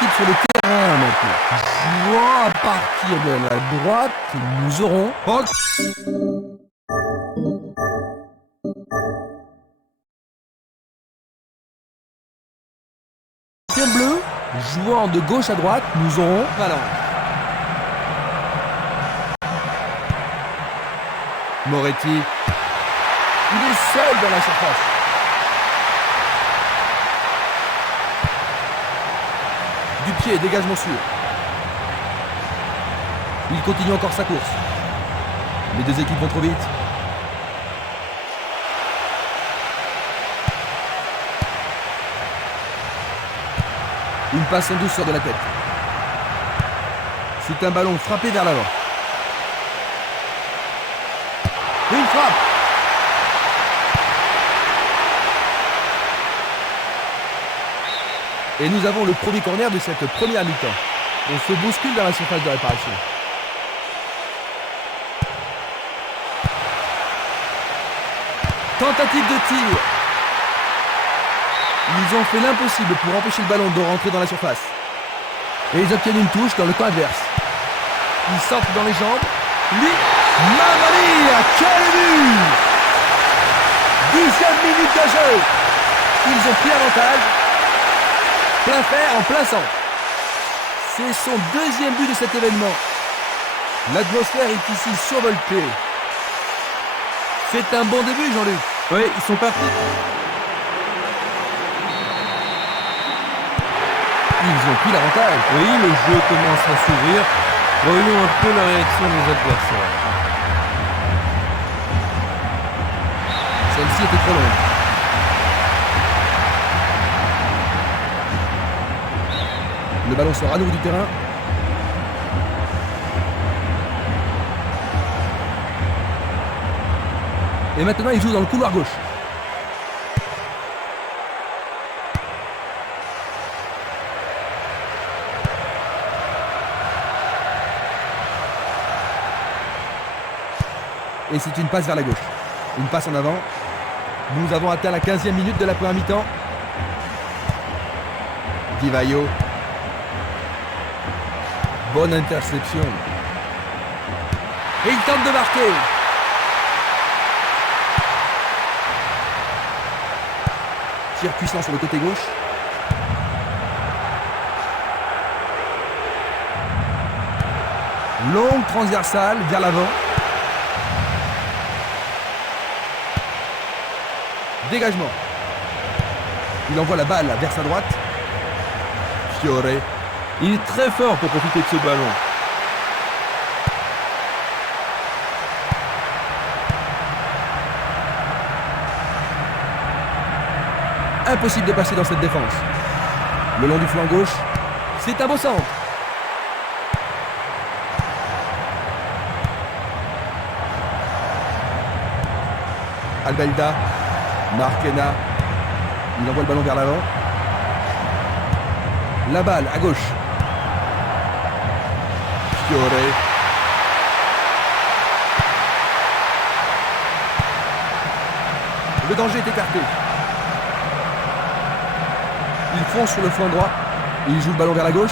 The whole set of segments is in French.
équipes sur le terrain maintenant. Jouant à partir de la droite, nous aurons... Bleu, jouant de gauche à droite, nous aurons Valence. Moretti. Il est seul dans la surface. Du pied, dégagement sûr. Il continue encore sa course. Les deux équipes vont trop vite. Une passe en douceur de la tête. C'est un ballon frappé vers l'avant. Une frappe. Et nous avons le premier corner de cette première mi-temps. On se bouscule dans la surface de réparation. Tentative de tir. Ils ont fait l'impossible pour empêcher le ballon de rentrer dans la surface. Et ils obtiennent une touche dans le camp adverse. Ils sortent dans les jambes. Lui, Mamma mia, quel but! 10e minute de jeu. Ils ont pris avantage. Plein fer en plein centre. C'est son deuxième but de cet événement. L'atmosphère est ici survoltée. C'est un bon début, Jean-Luc. Oui, ils sont partis. Ils ont pris l'avantage. Oui, le jeu commence à s'ouvrir. Voyons un peu la réaction des adversaires. Celle-ci était trop longue. Le ballon sort à nouveau du terrain. Et maintenant, il joue dans le couloir gauche. Et c'est une passe vers la gauche. Une passe en avant. Nous avons atteint la 15e minute de la première mi-temps. Di Vaio. Bonne interception. Et il tente de marquer. Tir puissant sur le côté gauche. Longue transversale vers l'avant. Dégagement. Il envoie la balle vers sa droite. Fiore. Il est très fort pour profiter de ce ballon. Impossible de passer dans cette défense. Le long du flanc gauche. C'est un beau centre. Albelda. Marquena. Il envoie le ballon vers l'avant. La balle à gauche. Fiore. Le danger est écarté. Il fonce sur le flanc droit. Il joue le ballon vers la gauche.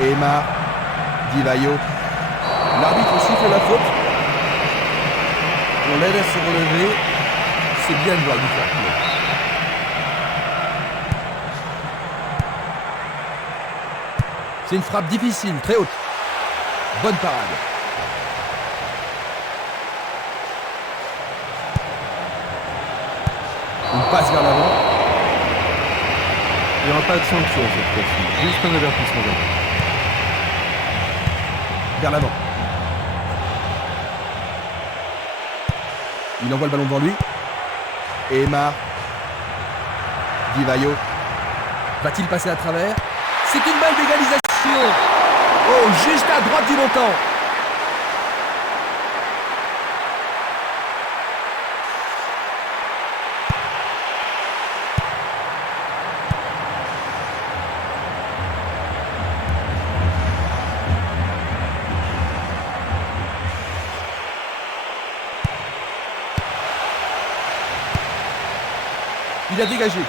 Emma. Di Vaio. L'arbitre siffle la faute. On l'aide à se relever. C'est bien de voir le faire. C'est une frappe difficile, très haute. Bonne parade. Une passe vers l'avant. Il n'y aura pas de sanction cette fois-ci. Juste un avertissement d'avant. Vers l'avant. Il envoie le ballon devant lui. Emma. Di Vaio. Va-t-il passer à travers? C'est une balle d'égalisation. Oh, juste à droite du montant. Il a dégagé.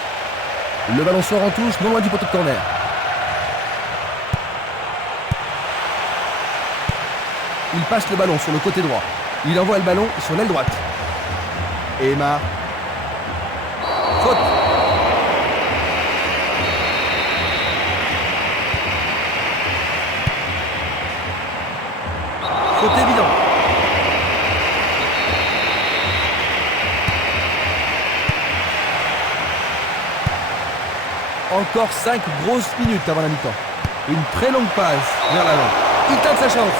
Le ballon sort en touche, non loin du poteau de corner. Il passe le ballon sur le côté droit. Il envoie le ballon sur l'aile droite. Emma. Faute. Faute évidente. Encore 5 grosses minutes avant la mi-temps. Une très longue passe vers l'avant. Il tente sa chance.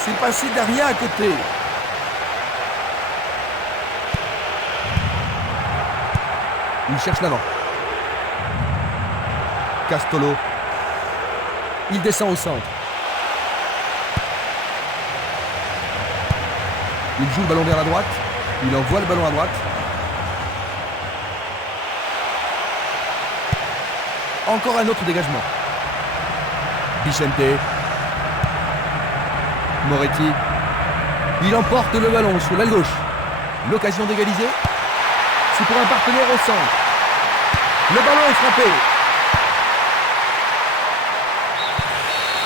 C'est passé derrière à côté. Il cherche l'avant. Castolo. Il descend au centre. Il joue le ballon vers la droite. Il envoie le ballon à droite. Encore un autre dégagement. Vicente. Moretti. Il emporte le ballon sur l'aile gauche. L'occasion d'égaliser. C'est pour un partenaire au centre. Le ballon est frappé.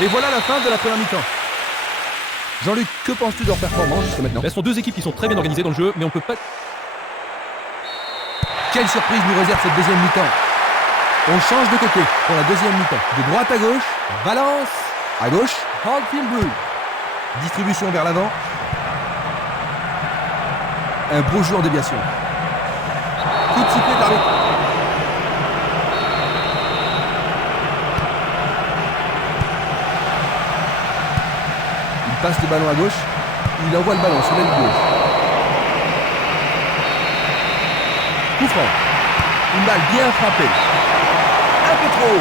Et voilà la fin de la première mi-temps. Jean-Luc, que penses-tu de leur performance jusqu'à maintenant? Ce sont deux équipes qui sont très bien organisées dans le jeu, mais on peut pas... Quelle surprise nous réserve cette deuxième mi-temps? On change de côté pour la deuxième mi-temps. De droite à gauche, Valence. À gauche, Hartfield Blue. Distribution vers l'avant. Un beau jeu en déviation. Coup de sifflet de l'arbitre. Il passe le ballon à gauche. Il envoie le ballon sur l'aile gauche. Coup franc. Une balle bien frappée. Un peu trop.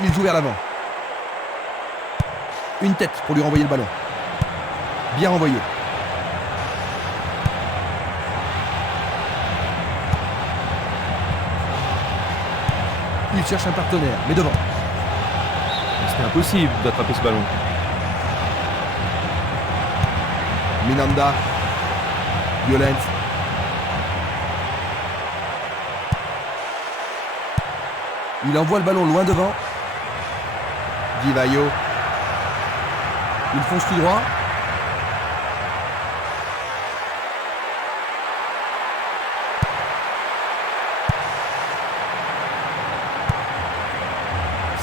Il joue vers l'avant. Une tête pour lui renvoyer le ballon. Bien renvoyé. Il cherche un partenaire, mais devant. C'était impossible d'attraper ce ballon. Minanda. Violent. Il envoie le ballon loin devant. Di Vaio. Il fonce tout droit.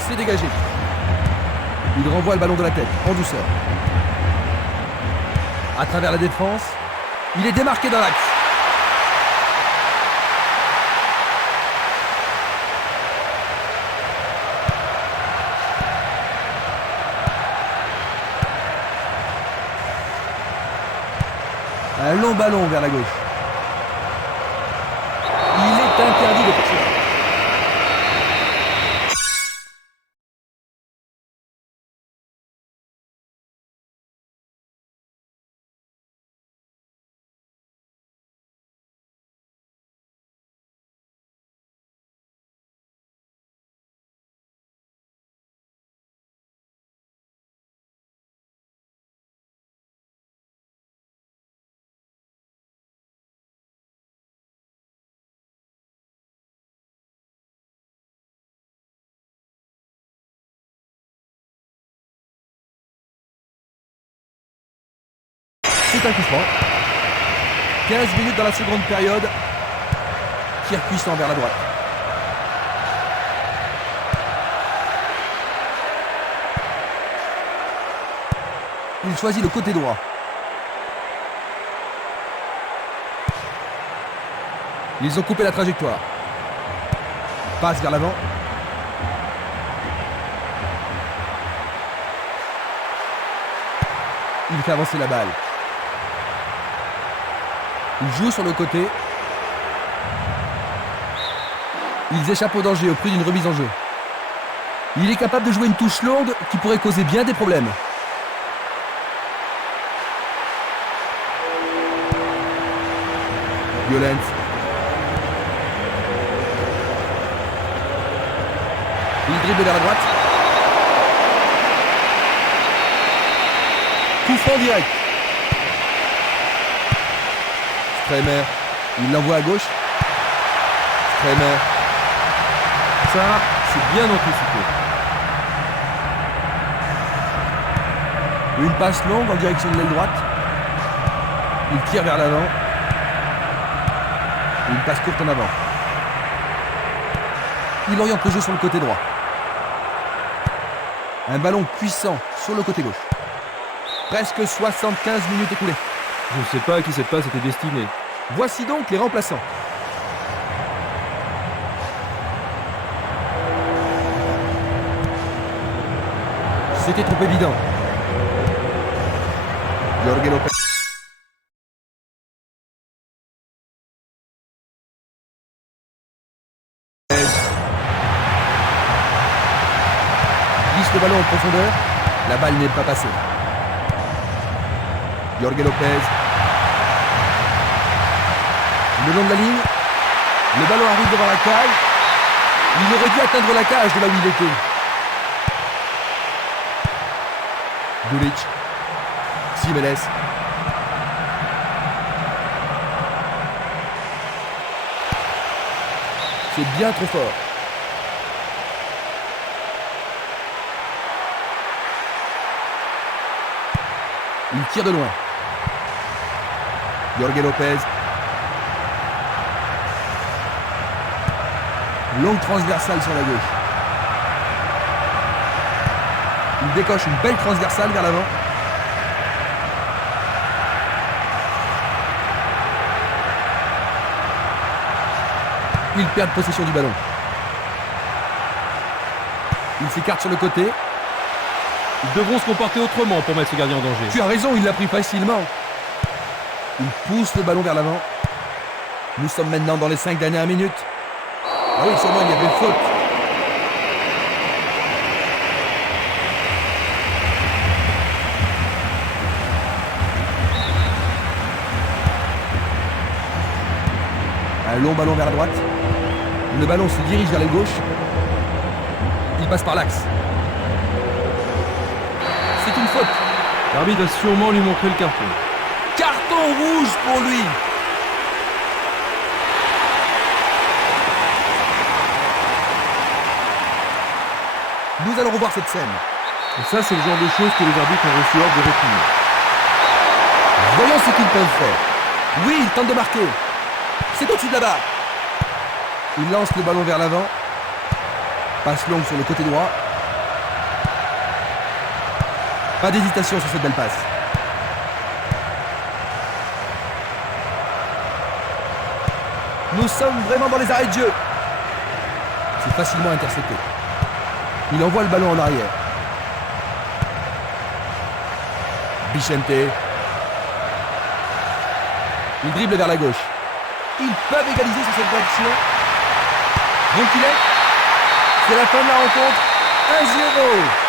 C'est dégagé. Il renvoie le ballon de la tête, en douceur. À travers la défense, il est démarqué dans l'axe. Un long ballon vers la gauche. Il est interdit de passer. C'est un coup franc. 15 minutes dans la seconde période. Tir puissant vers la droite. Il choisit le côté droit. Ils ont coupé la trajectoire. Passe vers l'avant. Il fait avancer la balle. Il joue sur le côté. Ils échappent au danger au prix d'une remise en jeu. Il est capable de jouer une touche longue qui pourrait causer bien des problèmes. Violent. Il dribble vers la droite. Coup franc direct. Kremer, il l'envoie à gauche. Kremer. Ça, c'est bien anticipé. Une passe longue en direction de l'aile droite. Il tire vers l'avant. Une passe courte en avant. Il oriente le jeu sur le côté droit. Un ballon puissant sur le côté gauche. Presque 75 minutes écoulées. Je ne sais pas à qui cette passe était destinée. Voici donc les remplaçants. C'était trop évident. Jorge Lopez. Glisse le ballon en profondeur. La balle n'est pas passée. Jorge Lopez. Le long de la ligne. Le ballon arrive devant la cage. Il aurait dû atteindre la cage de là où il était. Dulic. Simeles. C'est bien trop fort. Il tire de loin. Jorge Lopez. Longue transversale sur la gauche. Il décoche une belle transversale vers l'avant. Il perd possession du ballon. Il s'écarte sur le côté. Ils devront se comporter autrement pour mettre ce gardien en danger. Tu as raison, il l'a pris facilement. Il pousse le ballon vers l'avant. Nous sommes maintenant dans les 5 dernières minutes. Ah oui, sûrement il y avait faute. Un long ballon vers la droite. Le ballon se dirige vers la gauche. Il passe par l'axe. C'est une faute. L'arbitre va sûrement lui montrer le carton. Carton rouge pour lui. Nous allons revoir cette scène. Et ça, c'est le genre de choses que les arbitres ont reçu ordre de réprimer. Voyons ce qu'ils peuvent faire. Oui, il tente de marquer. C'est au-dessus de la barre. Il lance le ballon vers l'avant. Passe longue sur le côté droit. Pas d'hésitation sur cette belle passe. Nous sommes vraiment dans les arrêts de jeu. C'est facilement intercepté. Il envoie le ballon en arrière. Bichente. Il dribble vers la gauche. Ils peuvent égaliser sur cette action. Donc il est. C'est la fin de la rencontre. 1-0.